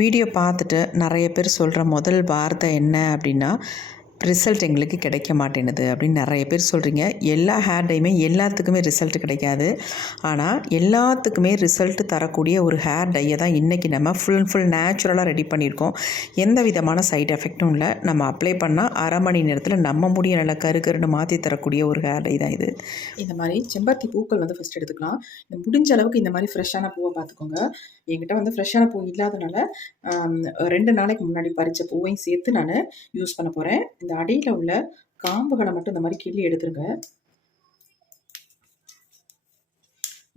Video பார்த்துட்டு நிறைய பேர் சொல்கிற முதல் வார்த்தை என்ன அப்படின்னா, ரிசல்ட் எங்களுக்கு கிடைக்க மாட்டேன்னுது அப்படின்னு நிறைய பேர் சொல்கிறீங்க. எல்லா ஹேர் டையுமே எல்லாத்துக்குமே ரிசல்ட் கிடைக்காது. ஆனால் எல்லாத்துக்குமே ரிசல்ட் தரக்கூடிய ஒரு ஹேர் டையை தான் இன்றைக்கி நம்ம ஃபுல் அண்ட் ஃபுல் நேச்சுரலாக ரெடி பண்ணியிருக்கோம். எந்த விதமான சைட் எஃபெக்ட்டும் இல்லை. நம்ம அப்ளை பண்ணால் அரை மணி நேரத்தில் நம்ம முடிய நல்லா கருன்னு மாற்றி தரக்கூடிய ஒரு ஹேர் டை தான் இது. இந்த மாதிரி செம்பருத்தி பூக்கள் வந்து ஃபஸ்ட் எடுத்துக்கலாம். முடிஞ்ச அளவுக்கு இந்த மாதிரி ஃப்ரெஷ்ஷான பூவை பார்த்துக்கோங்க. என்கிட்ட வந்து ஃப்ரெஷ்ஷான பூ இல்லாதனால 2 நாளைக்கு முன்னாடி பறித்த பூவையும் சேர்த்து நான் யூஸ் பண்ண போகிறேன். இந்த அடியில் உள்ள காம்புகளை மட்டும் இந்த மாதிரி கிள்ளி எடுத்துருங்க.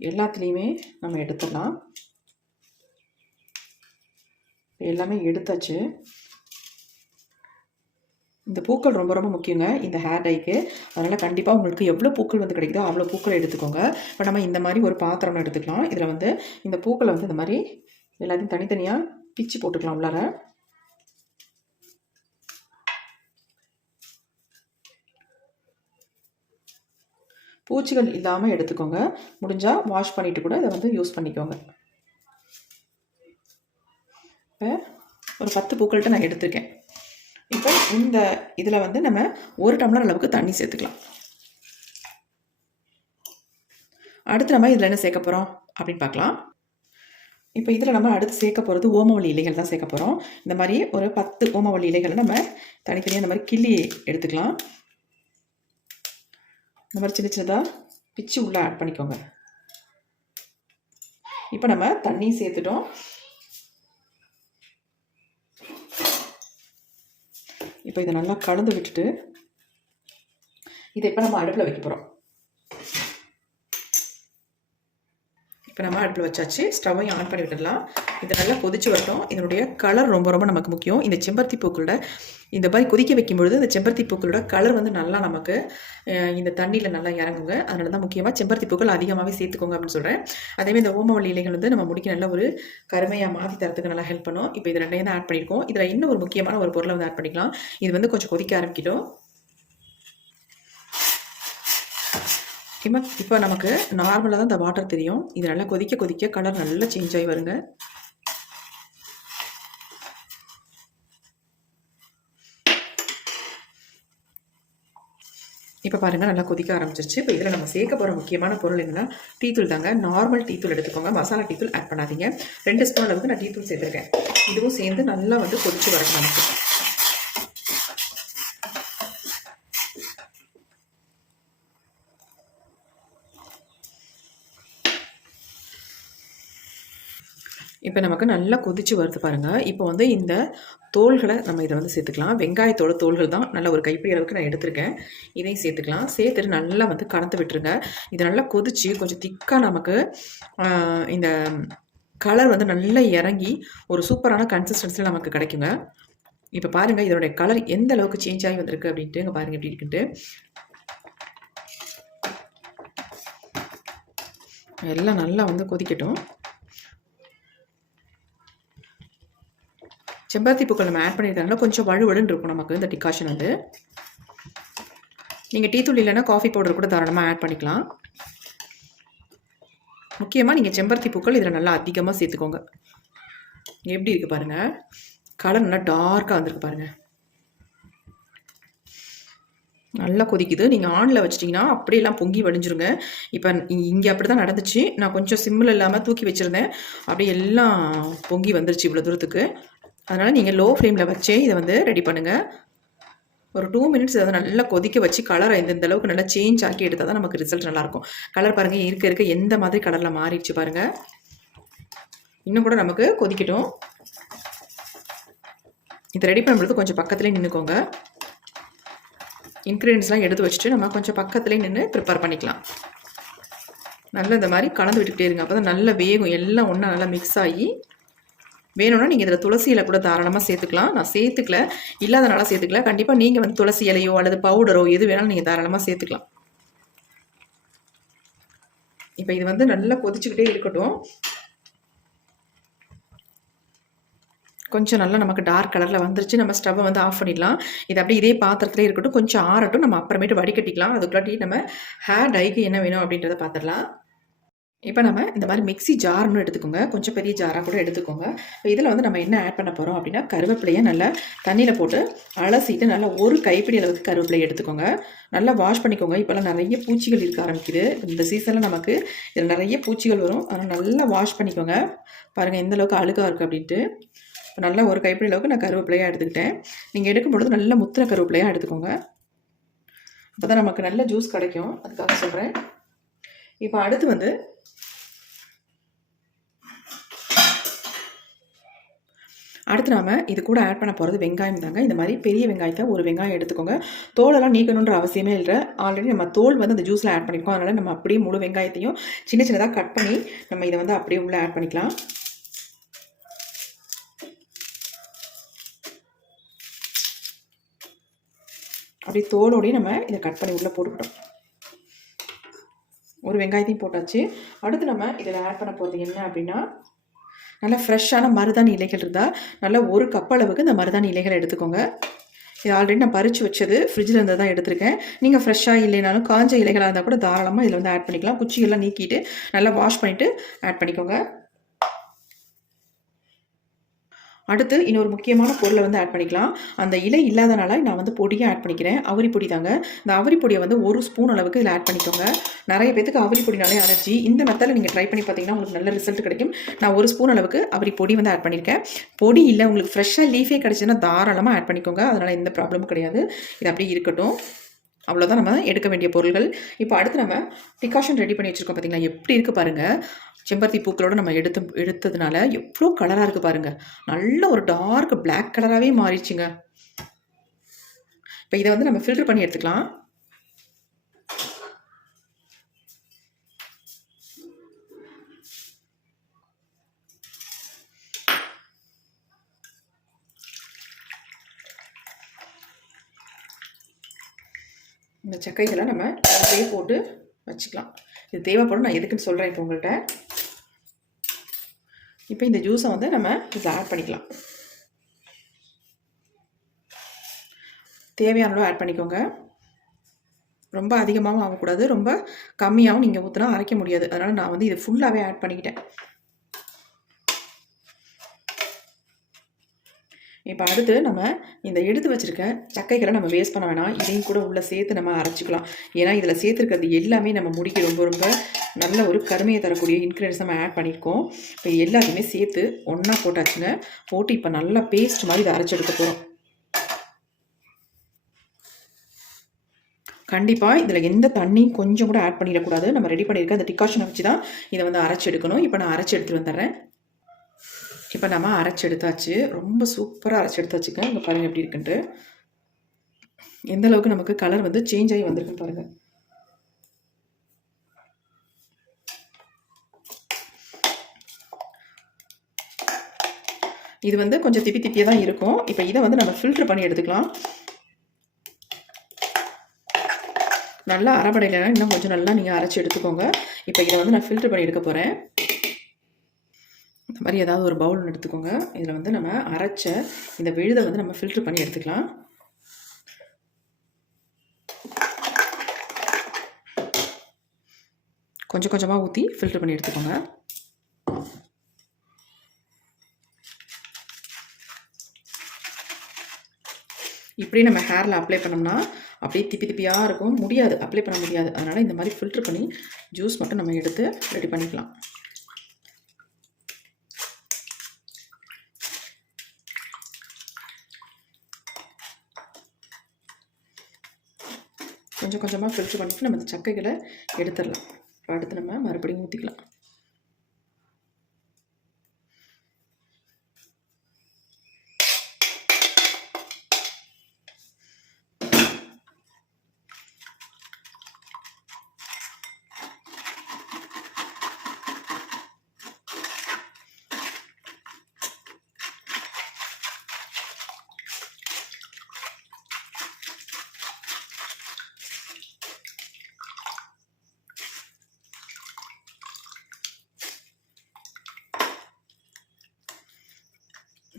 எல்லாத்துலேயுமே நம்ம எடுத்துடலாம். எல்லாமே எடுத்தாச்சு. இந்த பூக்கள் ரொம்ப ரொம்ப முக்கியங்க இந்த ஹேர் டைக்கு. அதனால் கண்டிப்பாக உங்களுக்கு எவ்வளோ பூக்கள் வந்து கிடைக்குதோ அவ்வளோ பூக்களை எடுத்துக்கோங்க. இப்போ நம்ம இந்த மாதிரி ஒரு பாத்திரம் எடுத்துக்கலாம். இதில் வந்து இந்த பூக்களை வந்து இந்த மாதிரி எல்லாத்தையும் தனித்தனியாக பிச்சு போட்டுக்கலாம் உள்ளார. பூச்சிகள் இல்லாமல் எடுத்துக்கோங்க. முடிஞ்சால் வாஷ் பண்ணிவிட்டு கூட இதை வந்து யூஸ் பண்ணிக்கோங்க. இப்போ ஒரு 10 பூக்கள்கிட்ட நான் எடுத்துருக்கேன். இப்போ இந்த இதில் வந்து நம்ம 1 டம்ளர் அளவுக்கு தண்ணி சேர்த்துக்கலாம். அடுத்து நம்ம இதில் என்ன சேர்க்க போகிறோம் அப்படின்னு பார்க்கலாம். இப்போ இதில் நம்ம அடுத்து சேர்க்க போகிறது ஓமவல்லி இலைகள் தான் சேர்க்க போகிறோம். இந்த மாதிரி ஒரு 10 ஓமவல்லி இலைகளை நம்ம தனித்தனியாக இந்த மாதிரி கிள்ளி எடுத்துக்கலாம். இந்த மாதிரி சின்ன சின்னதாக பிச்சு உள்ளே ஆட் பண்ணிக்கோங்க. இப்போ நம்ம தண்ணி சேர்த்துட்டோம். இப்போ இதை நல்லா கலந்து விட்டுட்டு இதை இப்போ நம்ம அடுப்பில் வைக்க போகிறோம். இப்போ நம்ம அடுப்பில் வச்சாச்சு. ஸ்டவ்வையும் ஆன் பண்ணி விட்டுடலாம். இது நல்லா கொதிச்சு வரட்டும். இதனுடைய கலர் ரொம்ப ரொம்ப நமக்கு முக்கியம். இந்த செம்பருத்தி பூக்களோட இந்த மாதிரி கொதிக்க வைக்கும்பொழுது இந்த செம்பருத்தி பூக்களோட கலர் வந்து நல்லா நமக்கு இந்த தண்ணியில் நல்லா இறங்குங்க. அதனால தான் முக்கியமாக செம்பருத்தி பூக்கள் அதிகமாகவே சேர்த்துக்கோங்க அப்படின்னு சொல்கிறேன். அதேமாதிரி இந்த ஓமவல்லி இலைகள் வந்து நம்ம முடிக்க நல்ல ஒரு கருமையாக மாற்றி தரத்துக்கு நல்லா ஹெல்ப் பண்ணும். இப்போ இது ரெண்டையும் தான் ஆட் பண்ணியிருக்கோம். இதில் இன்னும் ஒரு முக்கியமான ஒரு பொருளை வந்து ஆட் பண்ணிக்கலாம். இது வந்து கொஞ்சம் கொதிக்க ஆரம்பிக்கிட்டோம். இப்போ நமக்கு நார்மலாக தான் இந்த வாட்டர் தெரியும். இது நல்லா கொதிக்க கொதிக்க கலர் நல்லா சேஞ்ச் ஆகி வருங்க. இப்போ பாருங்கள் நல்லா கொதிக்க ஆரம்பிச்சிருச்சு. இப்போ இதில் நம்ம சேர்க்க போகிற முக்கியமான பொருள் என்னன்னா டீத்தூள் தாங்க. நார்மல் டீத்தூள் எடுத்துக்கோங்க. மசாலா டீத்தூள் ஆட் பண்ணாதீங்க. 2 ஸ்பூன் அளவுக்கு நான் டீத்தூள் சேர்த்துருக்கேன். இதுவும் சேர்ந்து நல்லா வந்து கொதிச்சு வரணும் நமக்கு. இப்போ நமக்கு நல்லா கொதிச்சு வருது பாருங்கள். இப்போ வந்து இந்த தோள்களை நம்ம இதை வந்து சேர்த்துக்கலாம். வெங்காயத்தோட தோள்கள் தான் நல்லா ஒரு கைப்பிடி அளவுக்கு நான் எடுத்திருக்கேன். இதையும் சேர்த்துக்கலாம். சேர்த்துட்டு நல்லா வந்து கலந்து விட்டுருங்க. இது நல்லா கொதிச்சு கொஞ்சம் திக்காக நமக்கு இந்த கலர் வந்து நல்லா இறங்கி ஒரு சூப்பரான கன்சிஸ்டன்சியில் நமக்கு கிடைக்குங்க. இப்போ பாருங்கள் இதனுடைய கலர் எந்த அளவுக்கு சேஞ்ச் ஆகி வந்திருக்கு அப்படின்ட்டு. இங்கே பாருங்கள் எப்படி இருக்குன்ட்டு. எல்லாம் நல்லா வந்து கொதிக்கட்டும். செம்பருத்தி பூக்கள் நம்ம ஆட் பண்ணியிருக்கனால கொஞ்சம் வழுவழுன்னு இருக்கும் நமக்கு இந்த டிகாஷன் வந்து. நீங்கள் டீத்தூள் இல்லைன்னா காஃபி பவுடர் கூட தாராளமாக ஆட் பண்ணிக்கலாம். முக்கியமாக நீங்கள் செம்பருத்தி பூக்கள் இதில் நல்லா அதிகமாக சேர்த்துக்கோங்க. எப்படி இருக்குது பாருங்கள். கலர் நல்லா டார்க்காக வந்திருக்கு பாருங்கள். நல்லா கொதிக்குது. நீங்கள் ஆனில் வச்சிட்டிங்கன்னா அப்படியெல்லாம் பொங்கி வடிஞ்சிருங்க. இப்போ இங்கே அப்படி தான் நடந்துச்சு. நான் கொஞ்சம் சிம்மில் இல்லாமல் தூக்கி வச்சுருந்தேன். அப்படியே எல்லாம் பொங்கி வந்துருச்சு இவ்வளோ தூரத்துக்கு. அதனால் நீங்கள் லோ ஃப்ளேமில் வச்சே இதை வந்து ரெடி பண்ணுங்கள். ஒரு 2 மினிட்ஸ் அதை நல்லா கொதிக்க வச்சு கலரை இந்த அளவுக்கு நல்லா சேஞ்ச் ஆக்கி எடுத்தால் தான் நமக்கு ரிசல்ட் நல்லாயிருக்கும். கலர் பாருங்கள் இருக்க எந்த மாதிரி கலரில் மாறிடுச்சு பாருங்கள். இன்னும் கூட நமக்கு கொதிக்கட்டும். இதை ரெடி பண்ணும்போது கொஞ்சம் பக்கத்துலேயே நின்றுக்கோங்க. இன்க்ரீடியன்ஸ்லாம் எடுத்து வச்சுட்டு நம்ம கொஞ்சம் பக்கத்துலேயே நின்று ப்ரிப்பேர் பண்ணிக்கலாம். நல்லா இந்த மாதிரி கலந்து விட்டுக்கிட்டே இருங்க. அப்போ தான் நல்லா வேகும். எல்லாம் ஒன்றா நல்லா மிக்ஸ் ஆகி வேணும்னா நீங்கள் இதில் துளசி இலை கூட தாராளமாக சேர்த்துக்கலாம். நான் சேர்த்துக்கல, இல்லாதனால சேர்த்துக்கல. கண்டிப்பாக நீங்கள் வந்து துளசி இலையோ அல்லது பவுடரோ எது வேணாலும் நீங்கள் தாராளமாக சேர்த்துக்கலாம். இப்போ இது வந்து நல்லா கொதிச்சுக்கிட்டே இருக்கட்டும். கொஞ்சம் நல்லா நமக்கு டார்க் கலரில் வந்துருச்சு. நம்ம ஸ்டவ்வை வந்து ஆஃப் பண்ணிடலாம். இது அப்படியே இதே பாத்திரத்திலே இருக்கட்டும். கொஞ்சம் ஆறட்டும். நம்ம அப்புறமேட்டு வடிகட்டிக்கலாம். அதுக்குள்ளாட்டி நம்ம ஹேர் டைக்கு என்ன வேணும் அப்படின்றத பார்த்துடலாம். இப்போ நம்ம இந்த மாதிரி மிக்ஸி ஜார்னு எடுத்துக்கோங்க, கொஞ்சம் பெரிய ஜாராக கூட எடுத்துக்கோங்க. இதில் வந்து நம்ம என்ன ஆட் பண்ண போகிறோம் அப்படின்னா, கருவேப்பிலையை நல்லா தண்ணியில் போட்டு அலசிட்டு நல்லா ஒரு கைப்பிடி அளவுக்கு கருவேப்பிலையை எடுத்துக்கோங்க. நல்லா வாஷ் பண்ணிக்கோங்க. இப்போல்லாம் நிறைய பூச்சிகள் இருக்க ஆரம்பிக்குது. இந்த சீசனில் நமக்கு இதில் நிறைய பூச்சிகள் வரும். அதனால் நல்லா வாஷ் பண்ணிக்கோங்க. பாருங்கள் எந்த அளவுக்கு அழுகாக இருக்குது அப்படின்ட்டு. இப்போ நல்லா ஒரு கைப்பிடி அளவுக்கு நான் கருவேப்பிலையாக எடுத்துக்கிட்டேன். நீங்கள் எடுக்கும்பொழுது நல்ல முத்தின கருவேப்பிலையாக எடுத்துக்கோங்க. அப்போ தான் நமக்கு நல்ல ஜூஸ் கிடைக்கும். அதுக்காக சொல்கிறேன். இப்போ அடுத்து வந்து நாம இது கூட ஆட் பண்ண போகிறது வெங்காயம் தாங்க. இந்த மாதிரி பெரிய வெங்காயத்தை ஒரு வெங்காயம் எடுத்துக்கோங்க. தோலெல்லாம் நீக்கணுன்ற அவசியமே இல்லை. ஆல்ரெடி நம்ம தோல் வந்து அந்த ஜூஸில் ஆட் பண்ணியிருக்கோம். அதனால் நம்ம அப்படியே முழு வெங்காயத்தையும் சின்ன சின்னதாக கட் பண்ணி நம்ம இதை வந்து அப்படியே உள்ளே ஆட் பண்ணிக்கலாம். அப்படியே தோலோடையும் நம்ம இதை கட் பண்ணி உள்ளே போட்டுக்கிட்டோம். ஒரு வெங்காயத்தையும் போட்டாச்சு. அடுத்து நம்ம இதில் ஆட் பண்ண போகிறது என்ன அப்படின்னா, நல்லா ஃப்ரெஷ்ஷான மருதாணி இலைகள் இருந்தால் நல்லா ஒரு கப் அளவுக்கு இந்த மருதாணி இலைகளை எடுத்துக்கோங்க. இது ஆல்ரெடி நான் பறித்து வச்சது ஃப்ரிட்ஜில் இருந்து தான் எடுத்திருக்கேன். நீங்கள் ஃப்ரெஷ்ஷாக இல்லைனாலும் காஞ்ச இலைகளாக இருந்தால் கூட தாராளமாக இதில் வந்து ஆட் பண்ணிக்கலாம். குச்சியெல்லாம் நீக்கிட்டு நல்லா வாஷ் பண்ணிவிட்டு ஆட் பண்ணிக்கோங்க. அடுத்து இன்னொரு முக்கியமான பொருளை வந்து ஆட் பண்ணிக்கலாம். அந்த இலை இல்லாதனால நான் வந்து பொடியை ஆட் பண்ணிக்கிறேன். அவரி பொடி தாங்க. இந்த அவரி பொடியை வந்து 1 ஸ்பூன் அளவுக்கு இதில் ஆட் பண்ணிக்கோங்க. நிறைய பேத்துக்கு அவரி பொடினாலே அலர்ஜி. இந்த மெத்தடில் நீங்கள் ட்ரை பண்ணி பார்த்தீங்கன்னா உங்களுக்கு நல்ல ரிசல்ட் கிடைக்கும். நான் 1 ஸ்பூன் அளவுக்கு அவரி பொடி வந்து ஆட் பண்ணியிருக்கேன். பொடி இல்லை, உங்களுக்கு ஃப்ரெஷ்ஷாக லீஃபே கிடச்சுன்னா தாராளமாக ஆட் பண்ணிக்கோங்க. அதனால் எந்த ப்ராப்ளமும் கிடையாது. இது அப்படியே இருக்கட்டும். அவ்வளோதான் நம்ம எடுக்க வேண்டிய பொருள்கள். இப்போ அடுத்து நம்ம டிகாஷன் ரெடி பண்ணி வச்சுருக்கோம். பார்த்தீங்களா எப்படி இருக்குது பாருங்கள். செம்பருத்தி பூக்களோடு நம்ம எடுத்ததுனால எவ்வளோ கலராக இருக்குது பாருங்கள். நல்ல ஒரு டார்க் பிளாக் கலராகவே மாறிடுச்சுங்க. இப்போ இதை வந்து நம்ம ஃபில்டர் பண்ணி எடுத்துக்கலாம். இந்த சக்கைகளை நம்ம அப்படியே போட்டு வச்சுக்கலாம். இது தேவைப்படும். நான் எதுக்குன்னு சொல்கிறேன் இப்போ உங்கள்கிட்ட. இப்போ இந்த ஜூஸை வந்து நம்ம இதில் ஆட் பண்ணிக்கலாம். தேவையான அளவு ஆட் பண்ணிக்கோங்க. ரொம்ப அதிகமாகவும் ஆகக்கூடாது, ரொம்ப கம்மியாகவும் நீங்கள் ஊற்றினா அரைக்க முடியாது. அதனால் நான் வந்து இது ஃபுல்லாகவே ஆட் பண்ணிக்கிட்டேன். இப்போ அடுத்து நம்ம இந்த எடுத்து வச்சுருக்க சக்கைகளை நம்ம வேஸ்ட் பண்ண வேணாம். இதையும் கூட உள்ளே சேர்த்து நம்ம அரைச்சிக்கலாம். ஏன்னா இதில் சேர்த்துருக்கிறது எல்லாமே நம்ம முடிக்க ரொம்ப ரொம்ப நல்ல ஒரு கருமையை தரக்கூடிய இன்க்ரீடியன்ஸ் நம்ம ஆட் பண்ணியிருக்கோம். இப்போ எல்லாத்தையுமே சேர்த்து ஒன்றா போட்டாச்சுங்க. போட்டு இப்போ நல்லா பேஸ்ட் மாதிரி இதை அரைச்சி எடுக்க போகிறோம். கண்டிப்பாக இதில் எந்த தண்ணியும் கொஞ்சம் கூட ஆட் பண்ணிடக்கூடாது. நம்ம ரெடி பண்ணியிருக்க அந்த டிகாஷனை வச்சு தான் இதை வந்து அரைச்சி எடுக்கணும். இப்போ நான் அரைச்சி எடுத்துகிட்டு வந்துடுறேன். இப்போ நம்ம அரைச்சி எடுத்தாச்சு. ரொம்ப சூப்பராக அரைச்சி எடுத்தாச்சுங்க. இங்கே பாருங்கள் எப்படி இருக்குன்ட்டு. எந்த அளவுக்கு நமக்கு கலர் வந்து சேஞ்ச் ஆகி வந்திருக்குன்னு பாருங்கள். இது வந்து கொஞ்சம் திப்பி திப்பியாக தான் இருக்கும். இப்போ இதை வந்து நம்ம ஃபில்டர் பண்ணி எடுத்துக்கலாம். நல்லா அரைப்படையிலனா இன்னும் கொஞ்சம் நல்லா நீங்கள் அரைச்சி எடுத்துக்கோங்க. இப்போ இதை வந்து நான் ஃபில்டர் பண்ணி எடுக்க போகிறேன். இந்த மாதிரி ஏதாவது ஒரு பவுல் எடுத்துக்கோங்க. இதில் வந்து நம்ம அரைச்ச இந்த விழுதை வந்து நம்ம ஃபில்டர் பண்ணி எடுத்துக்கலாம். கொஞ்சம் கொஞ்சமாக ஊற்றி ஃபில்டர் பண்ணி எடுத்துக்கோங்க. இப்படி நம்ம ஹேரில் அப்ளை பண்ணோம்னா அப்படியே திப்பி திப்பியாக இருக்கும். முடியாது, அப்ளை பண்ண முடியாது. அதனால் இந்த மாதிரி ஃபில்டர் பண்ணி ஜூஸ் மட்டும் நம்ம எடுத்து ரெடி பண்ணிக்கலாம். கொஞ்சம் கொஞ்சமாக ஃபில்டர் பண்ணிவிட்டு நம்ம இந்த சக்கைகளை எடுத்துடலாம். அடுத்து நம்ம மறுபடியும் ஊற்றிக்கலாம்.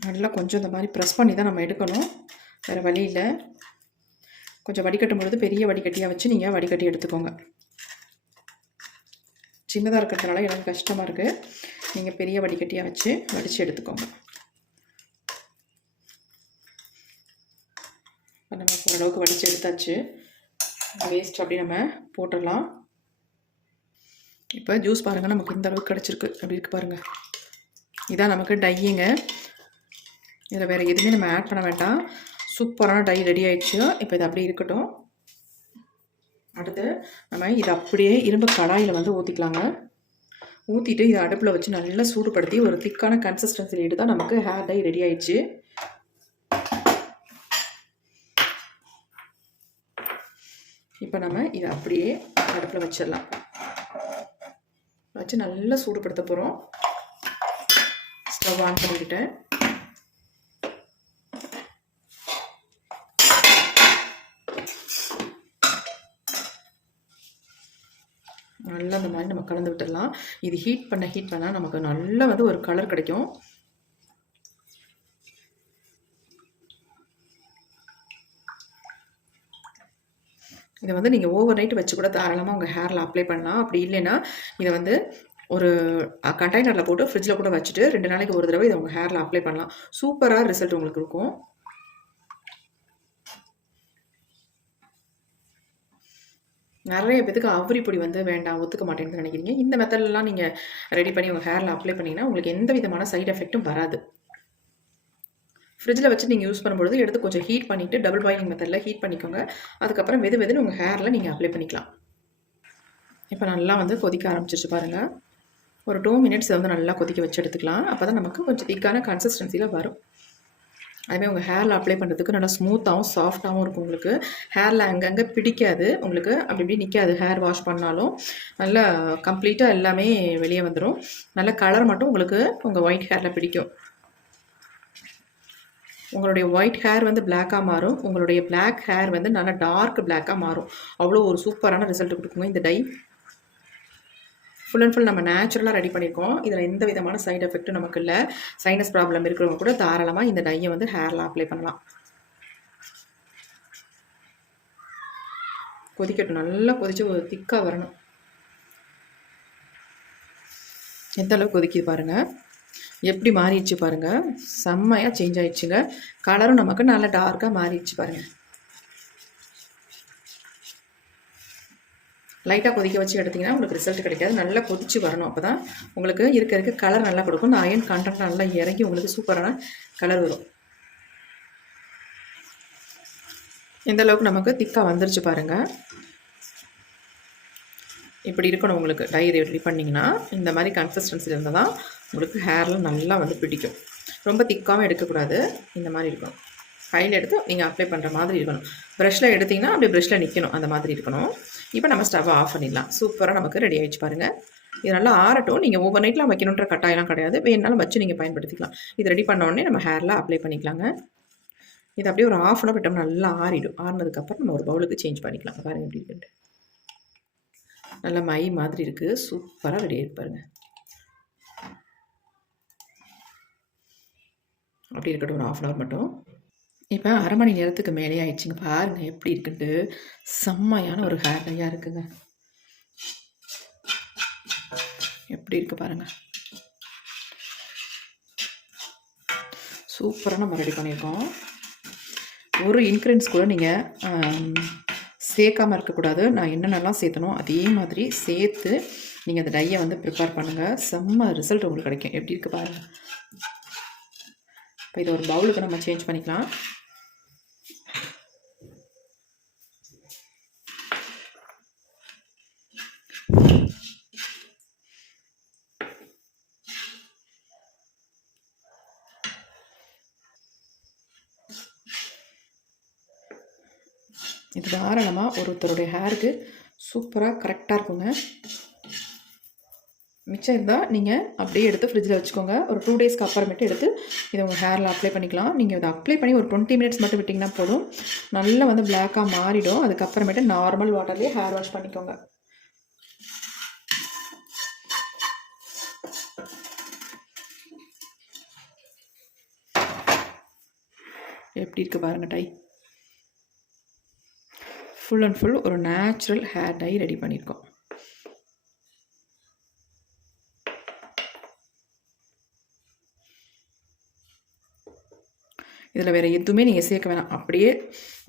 நல்லா கொஞ்சம் இந்த மாதிரி ப்ரெஸ் பண்ணி தான் நம்ம எடுக்கணும். வேறு வழி இல்லை. கொஞ்சம் வடிகட்டும் பொழுது பெரிய வடிகட்டியாக வச்சு நீங்கள் வடிகட்டி எடுத்துக்கோங்க. சின்னதாக இருக்கிறதுனால எனக்கு கஷ்டமாக இருக்குது. நீங்கள் பெரிய வடிகட்டியாக வச்சு வடித்து எடுத்துக்கோங்க. நம்ம ஓரளவுக்கு வடித்து எடுத்தாச்சு. வேஸ்ட் அப்படி நம்ம போட்டுடலாம். இப்போ ஜூஸ் பாருங்கள், நமக்கு இந்த அளவுக்கு கிடச்சிருக்கு. அப்படி இருக்குது பாருங்கள். இதான் நமக்கு டையுங்க. இதில் வேறு எதுவுமே நம்ம ஆட் பண்ண வேண்டாம். சூப்பரான டை ரெடி ஆகிடுச்சு. இப்போ இது அப்படியே இருக்கட்டும். அடுத்து நம்ம இதை அப்படியே இரும்பு கடாயில் வந்து ஊற்றிக்கலாங்க. ஊற்றிட்டு இதை அடுப்பில் வச்சு நல்லா சூடுபடுத்தி ஒரு திக்கான கன்சிஸ்டன்சியில் எடுத்து தான் நமக்கு ஹேர் டை ரெடி ஆயிடுச்சு. இப்போ நம்ம இதை அப்படியே அடுப்பில் வச்சிடலாம். வச்சு நல்லா சூடுபடுத்த போகிறோம். ஸ்டவ் ஆன் பண்ணிக்கிட்டேன். நல்லா அந்த மாதிரி நம்ம கலந்து விட்டுடலாம். இது ஹீட் பண்ணால் நமக்கு நல்லா வந்து ஒரு கலர் கிடைக்கும். இதை வந்து நீங்கள் ஓவர் நைட் வச்சு கூட தாராளமாக உங்கள் ஹேரில் அப்ளை பண்ணலாம். அப்படி இல்லைன்னா இதை வந்து ஒரு கண்டெய்னரில் போட்டு ஃப்ரிட்ஜில் கூட வச்சுட்டு 2 நாளைக்கு ஒரு தடவை இதை உங்கள் ஹேரில் அப்ளை பண்ணலாம். சூப்பராக ரிசல்ட் உங்களுக்கு இருக்கும். நிறைய பேத்துக்கு அவ்ரி பொடி வந்து வேண்டாம், ஒத்துக்க மாட்டேன்னு நினைக்கிறீங்க. இந்த மெத்தட்லாம் நீங்கள் ரெடி பண்ணி உங்கள் ஹேரில் அப்ளை பண்ணிங்கன்னா உங்களுக்கு எந்த விதமான சைட் எஃபெக்ட்டும் வராது. ஃப்ரிட்ஜில் வச்சு நீங்கள் யூஸ் பண்ணும்போது எடுத்து கொஞ்சம் ஹீட் பண்ணிவிட்டு டபுள் பாயிலிங் மெத்தடில் ஹீட் பண்ணிக்கோங்க. அதுக்கப்புறம் வெதுன்னு உங்கள் ஹேரில் நீங்கள் அப்ளை பண்ணிக்கலாம். இப்போ நல்லா வந்து கொதிக்க ஆரம்பிச்சிருச்சு பாருங்கள். ஒரு 2 மினிட்ஸ் வந்து நல்லா கொதிக்க வச்சு எடுத்துக்கலாம். அப்போ தான் நமக்கு கொஞ்சம் திக்கான கன்சிஸ்டன்சியில் வரும். அதுமாதிரி உங்கள் ஹேரில் அப்ளை பண்ணுறதுக்கு நல்லா ஸ்மூத்தாகவும் சாஃப்டாகவும் இருக்கும். உங்களுக்கு ஹேரில் அங்கங்கே பிடிக்காது, உங்களுக்கு அப்படி இப்படி நிற்காது. ஹேர் வாஷ் பண்ணாலும் நல்லா கம்ப்ளீட்டாக எல்லாமே வெளியே வந்துடும். நல்ல கலர் மட்டும் உங்களுக்கு உங்கள் ஒயிட் ஹேரில் பிடிக்கும். உங்களுடைய ஒயிட் ஹேர் வந்து பிளாக்காக மாறும். உங்களுடைய பிளாக் ஹேர் வந்து நல்லா டார்க் பிளாக்காக மாறும். அவ்வளோ ஒரு சூப்பரான ரிசல்ட் கொடுக்குங்க இந்த டை. ஃபுல் அண்ட் ஃபுல் நம்ம நேச்சுரலாக ரெடி பண்ணியிருக்கோம். இதில் எந்த விதமான சைடு எஃபெக்ட்டும் நமக்கு இல்லை. சைனஸ் ப்ராப்ளம் இருக்கிறவங்க கூட தாராளமாக இந்த டையை வந்து ஹேரில் அப்ளை பண்ணலாம். கொதிக்கட்டும், நல்லா கொதித்து ஒரு திக்காக வரணும். எந்த அளவுக்கு கொதிக்குது பாருங்கள், எப்படி மாறிடுச்சு பாருங்கள். செம்மையாக சேஞ்ச் ஆகிடுச்சுங்க. கலரும் நமக்கு நல்லா டார்க்காக மாறிடுச்சு பாருங்கள். லைட்டாக கொதிக்க வச்சு எடுத்திங்கன்னா உங்களுக்கு ரிசல்ட் கிடைக்காது. நல்லா கொதிச்சு வரணும். அப்போ தான் உங்களுக்கு இருக்க கலர் நல்லா கொடுக்கும். இந்த அயன் கண்டென்ட் நல்லா இறங்கி உங்களுக்கு சூப்பரான கலர் வரும். எந்த அளவுக்கு நமக்கு திக்காக வந்துருச்சு பாருங்கள். இப்படி இருக்கணும் உங்களுக்கு. டை ரெடி பண்ணிங்கன்னா இந்த மாதிரி கன்சிஸ்டன்சியில் இருந்தால் தான் உங்களுக்கு ஹேரில் நல்லா வந்து பிடிக்கும். ரொம்ப திக்காகவும் எடுக்கக்கூடாது, இந்த மாதிரி இருக்கணும். கையில் எடுத்து நீங்கள் அப்ளை பண்ணுற மாதிரி இருக்கணும். ப்ரஷில் எடுத்திங்கன்னா அப்படியே ப்ரஷில் நிற்கணும், அந்த மாதிரி இருக்கணும். இப்போ நம்ம ஸ்டவ்வை ஆஃப் பண்ணிடலாம். சூப்பராக நமக்கு ரெடி ஆகிடுச்சு பாருங்கள். இது நல்லா ஆறட்டும். நீங்கள் ஓவர் நைட்லாம் வைக்கணுன்ற கட்டாயம்லாம் கிடையாது. வேணுனாலும் வச்சு நீங்கள் பயன்படுத்திக்கலாம். இது ரெடி பண்ணோடனே நம்ம ஹேரில் அப்ளை பண்ணிக்கலாங்க. இது அப்படியே ஒரு 1/2 hour விட்டோம், நல்லா ஆறிடும். ஆறினதுக்கப்புறம் நம்ம ஒரு பவுலுக்கு சேஞ்ச் பண்ணிக்கலாம். பாருங்கள் எப்படி இருக்குன்ட்டு. நல்லா மை மாதிரி இருக்குது. சூப்பராக ரெடி ஆகிட்டு பாருங்கள். அப்படி இருக்கட்டும், ஒரு 1/2 hour மட்டும். இப்போ 1/2 மணி நேரத்துக்கு மேலே ஆயிடுச்சுங்க. பாருங்கள் எப்படி இருக்குன்ட்டு. செம்மையான ஒரு ஹேர் டையாக இருக்குங்க. எப்படி இருக்குது பாருங்கள். சூப்பராக நம்ம ரெடி பண்ணியிருக்கோம். ஒரு இன்க்ரீடியன்ஸ் கூட நீங்கள் சேர்க்காமல் இருக்கக்கூடாது. நான் என்னென்னலாம் சேர்த்தனோ அதே மாதிரி சேர்த்து நீங்கள் அந்த டையை வந்து ப்ரிப்பேர் பண்ணுங்கள். செம்ம ரிசல்ட் உங்களுக்கு கிடைக்கும். எப்படி இருக்குது பாருங்கள். இப்போ இதை ஒரு பவுலுக்கு நம்ம சேஞ்ச் பண்ணிக்கலாம். இது தாராளமாக ஒருத்தருடைய ஹேருக்கு சூப்பராக கரெக்டாக இருக்குங்க. மிச்சம் இருந்தால் நீங்கள் அப்படியே எடுத்து ஃப்ரிட்ஜில் வச்சுக்கோங்க. ஒரு 2 daysக்கு அப்புறமேட்டு எடுத்து இதை உங்கள் ஹேரில் அப்ளை பண்ணிக்கலாம். நீங்கள் இதை அப்ளை பண்ணி ஒரு 20 minutes மட்டும் விட்டிங்கன்னா போதும். நல்லா வந்து பிளாக்காக மாறிடும். அதுக்கப்புறமேட்டு நார்மல் வாட்டர்லேயே ஹேர் வாஷ் பண்ணிக்கோங்க. எப்படி இருக்குது பாருங்கள் டை. ஃபுல் அண்ட் ஃபுல் ஒரு நேச்சுரல் ஹேர் டை ரெடி பண்ணியிருக்கோம். இதில் வேறு எதுவுமே நீங்கள் சேர்க்க வேணாம். அப்படியே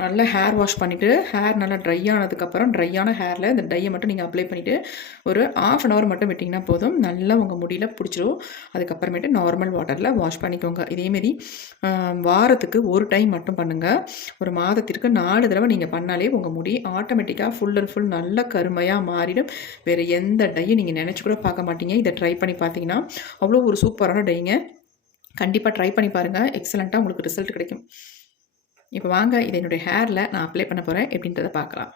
நல்லா ஹேர் வாஷ் பண்ணிவிட்டு ஹேர் நல்லா ட்ரை ஆனதுக்கப்புறம் ட்ரையான ஹேரில் இந்த டையை மட்டும் நீங்கள் அப்ளை பண்ணிவிட்டு ஒரு 1/2 hour மட்டும் விட்டிங்கன்னா போதும். நல்லா உங்கள் முடியில் பிடிச்சிரும். அதுக்கப்புறமேட்டு நார்மல் வாட்டரில் வாஷ் பண்ணிக்கோங்க. இதேமாரி வாரத்துக்கு ஒரு டைம் மட்டும் பண்ணுங்கள். ஒரு மாதத்திற்கு 4 தடவை நீங்கள் பண்ணாலே உங்கள் முடி ஆட்டோமேட்டிக்காக ஃபுல் அண்ட் ஃபுல் நல்ல கருமையாக மாறிடும். வேறு எந்த டையும் நீங்கள் நினச்சி கூட பார்க்க மாட்டீங்க. இதை ட்ரை பண்ணி பார்த்தீங்கன்னா அவ்வளோ ஒரு சூப்பரான டைங்க. கண்டிப்பாக ட்ரை பண்ணி பாருங்கள். எக்ஸலண்ட்டாக உங்களுக்கு ரிசல்ட் கிடைக்கும். இப்போ வாங்க இதை என்னுடைய ஹேரில் நான் அப்ளை பண்ண போகிறேன் எப்படின்றத பார்க்கலாம்.